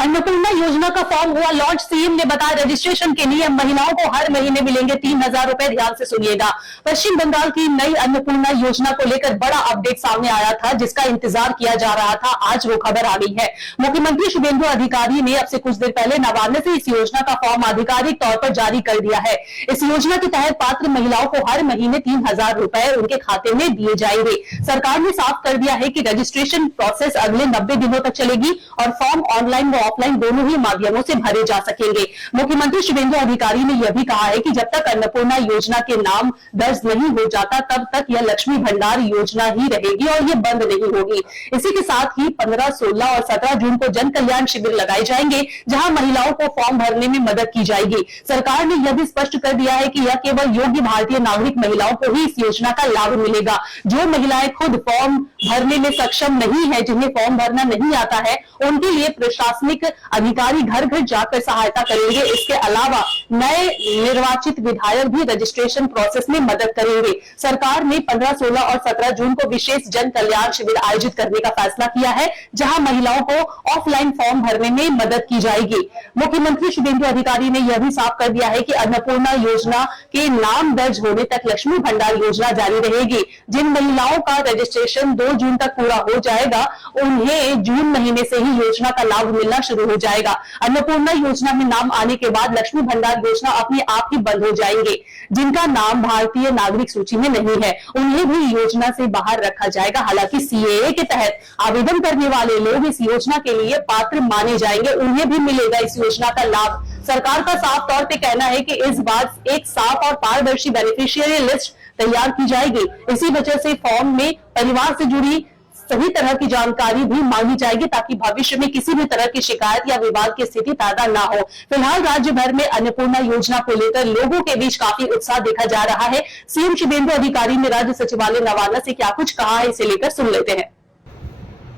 अन्नपूर्णा योजना का फॉर्म हुआ लॉन्च। सीएम ने बताया रजिस्ट्रेशन के लिए महिलाओं को हर महीने मिलेंगे 3,000 रुपए। ध्यान से सुनिएगा। पश्चिम बंगाल की नई अन्नपूर्णा योजना को लेकर बड़ा अपडेट सामने आया था, जिसका इंतजार किया जा रहा था। आज वो खबर आ गई है। मुख्यमंत्री शुभेंदु अधिकारी ने अब से कुछ देर पहले नवान्न से इस योजना का फॉर्म आधिकारिक तौर पर जारी कर दिया है। इस योजना के तहत पात्र महिलाओं को हर महीने 3,000 रुपए उनके खाते में दिए जाएंगे। सरकार ने साफ कर दिया है कि रजिस्ट्रेशन प्रोसेस अगले 90 दिनों तक चलेगी और फॉर्म ऑनलाइन व ऑफलाइन दोनों ही माध्यमों से भरे जा सकेंगे। मुख्यमंत्री शुभेंदु अधिकारी ने यह भी कहा है कि जब तक अन्नपूर्णा योजना के नाम दर्ज नहीं हो जाता तब तक यह लक्ष्मी भंडार योजना ही रहेगी और ये बंद नहीं होगी। इसी के साथ ही 15, 16 और 17 जून को जन कल्याण शिविर लगाए जाएंगे, जहां महिलाओं को फॉर्म भरने में मदद की जाएगी। सरकार ने यह भी स्पष्ट कर दिया है कि यह केवल योग्य भारतीय नागरिक महिलाओं को ही इस योजना का लाभ मिलेगा। जो महिलाएं खुद फॉर्म भरने में सक्षम नहीं है, जिन्हें फॉर्म भरना नहीं आता है, उनके लिए प्रशासनिक अधिकारी घर घर जाकर सहायता करेंगे। इसके अलावा नए निर्वाचित विधायक भी रजिस्ट्रेशन प्रोसेस में मदद करेंगे। सरकार ने 15, 16 और 17 जून को विशेष जन कल्याण शिविर आयोजित करने का फैसला किया है, जहां महिलाओं को ऑफलाइन फॉर्म भरने में मदद की जाएगी। मुख्यमंत्री शुभेंदु अधिकारी ने यह भी साफ कर दिया है कि अन्नपूर्णा योजना के नाम दर्ज होने तक लक्ष्मी भंडार योजना जारी रहेगी। जिन महिलाओं का रजिस्ट्रेशन 2 जून तक पूरा हो जाएगा, उन्हें जून महीने से ही योजना का लाभ मिलना शुरू हो जाएगा। अन्नपूर्णा योजना में नाम आने के बाद लक्ष्मी भंडार योजना अपने आप ही बंद हो जाएंगे। जिनका नाम भारतीय नागरिक सूची में नहीं है, उन्हें भी योजना से बाहर रखा जाएगा। हालांकि सीएए के तहत आवेदन करने वाले लोग इस योजना के लिए पात्र माने जाएंगे, उन्हें भी मिलेगा इस योजना का लाभ। सरकार का साफ तौर पे कहना है कि इस बार एक साफ और पारदर्शी बेनिफिशियरी लिस्ट तैयार की जाएगी। इसी वजह से फॉर्म में परिवार से जुड़ी सभी तरह की जानकारी भी मांगी जाएगी, ताकि भविष्य में किसी भी तरह की शिकायत या विवाद की स्थिति पैदा ना हो। फिलहाल राज्य भर में अन्नपूर्णा योजना को लेकर लोगों के बीच काफी उत्साह देखा जा रहा है। सीएम शुभेंदु अधिकारी ने राज्य सचिवालय नवान्ना से क्या कुछ कहा है, इसे लेकर सुन लेते हैं।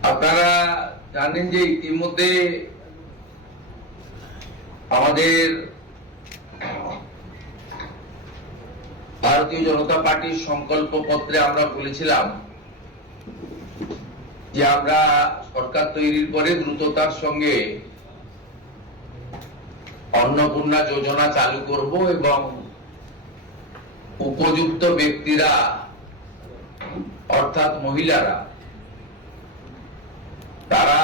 আপনারা জানেন যে ইতিমধ্যে আমাদের ভারতীয় জনতা পার্টির সংকল্প পত্রে আমরা বলেছিলাম যে আমরা সরকার তৈরির পরে দ্রুততার সঙ্গে অন্নপূর্ণা যোজনা চালু করব এবং উপযুক্ত ব্যক্তিরা অর্থাৎ মহিলারা তারা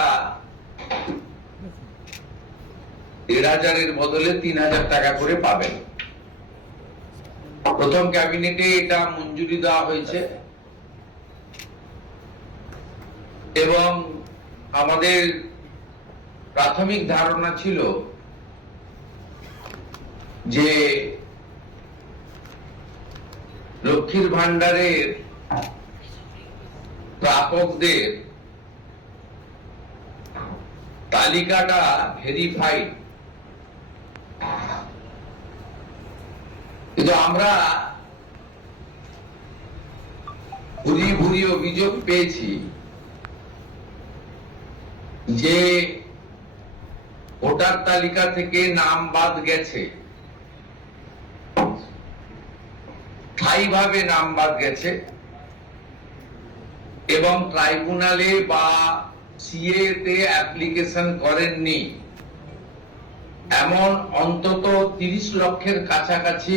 1,000-এর বদলে 3,000 টাকা করে পাবেন। প্রথম ক্যাবিনেটে এটা মঞ্জুরি দেওয়া হয়েছে এবং আমাদের প্রাথমিক ধারণা ছিল যে লক্ষ্মীর ভান্ডারের প্রাপকদের তালিকাটা ভেরিফাইড, কিন্তু আমরা ভুরি অভিযোগ পেয়েছি যে ভোটার তালিকা থেকে নাম বাদ গেছে, স্থায়ীভাবে নাম বাদ গেছে এবং ট্রাইব্যুনালে বা সিএ তে অ্যাপ্লিকেশন করেননি এমন অন্তত 30 লক্ষের কাছাকাছি,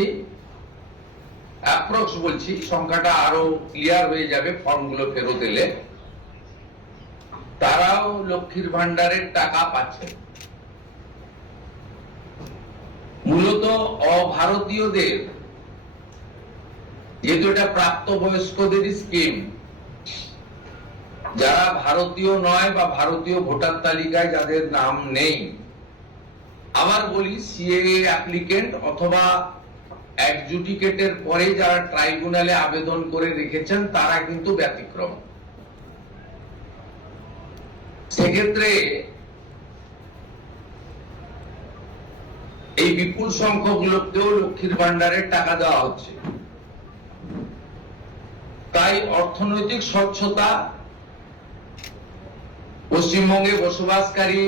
অ্যাপ্রক্স বলছি, সংখ্যাটা আরো ক্লিয়ার হয়ে যাবে ফর্মগুলো ফেরত এলে, তারাও লক্ষ্মীর ভান্ডারের টাকা পাচ্ছে। মূলত অভারতীয়দের, যেহেতু এটা প্রাপ্তবয়স্কদের স্কিম, যারা ভারতীয় নয় বা ভারতীয় ভোটার তালিকায় যাদের নাম নেই, আবার বলি সিএএ অ্যাপ্লিকেন্ট অথবা অ্যাডজুডিকেটের পরে যারা ট্রাইব্যুনালে আবেদন করে রেখেছেন, তারা কিন্তু ব্যতিক্রম। সেক্ষেত্রে এই বিপুল সংখ্যক লোককেও লক্ষ্মীর ভান্ডারের টাকা দেওয়া হচ্ছে। তাই অর্থনৈতিক স্বচ্ছতা, পশ্চিমবঙ্গে বসবাসকারী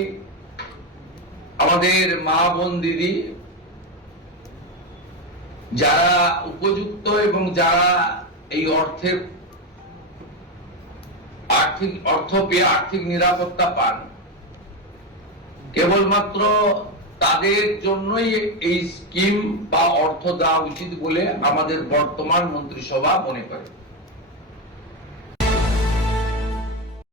আমাদের মা বোন দিদি যারা উপযুক্ত এবং যারা এই অর্থ পেয়ে আর্থিক নিরাপত্তা পান, কেবলমাত্র তাদের জন্যই এই স্কিম বা অর্থ দেওয়া উচিত বলে আমাদের বর্তমান মন্ত্রিসভা মনে করে।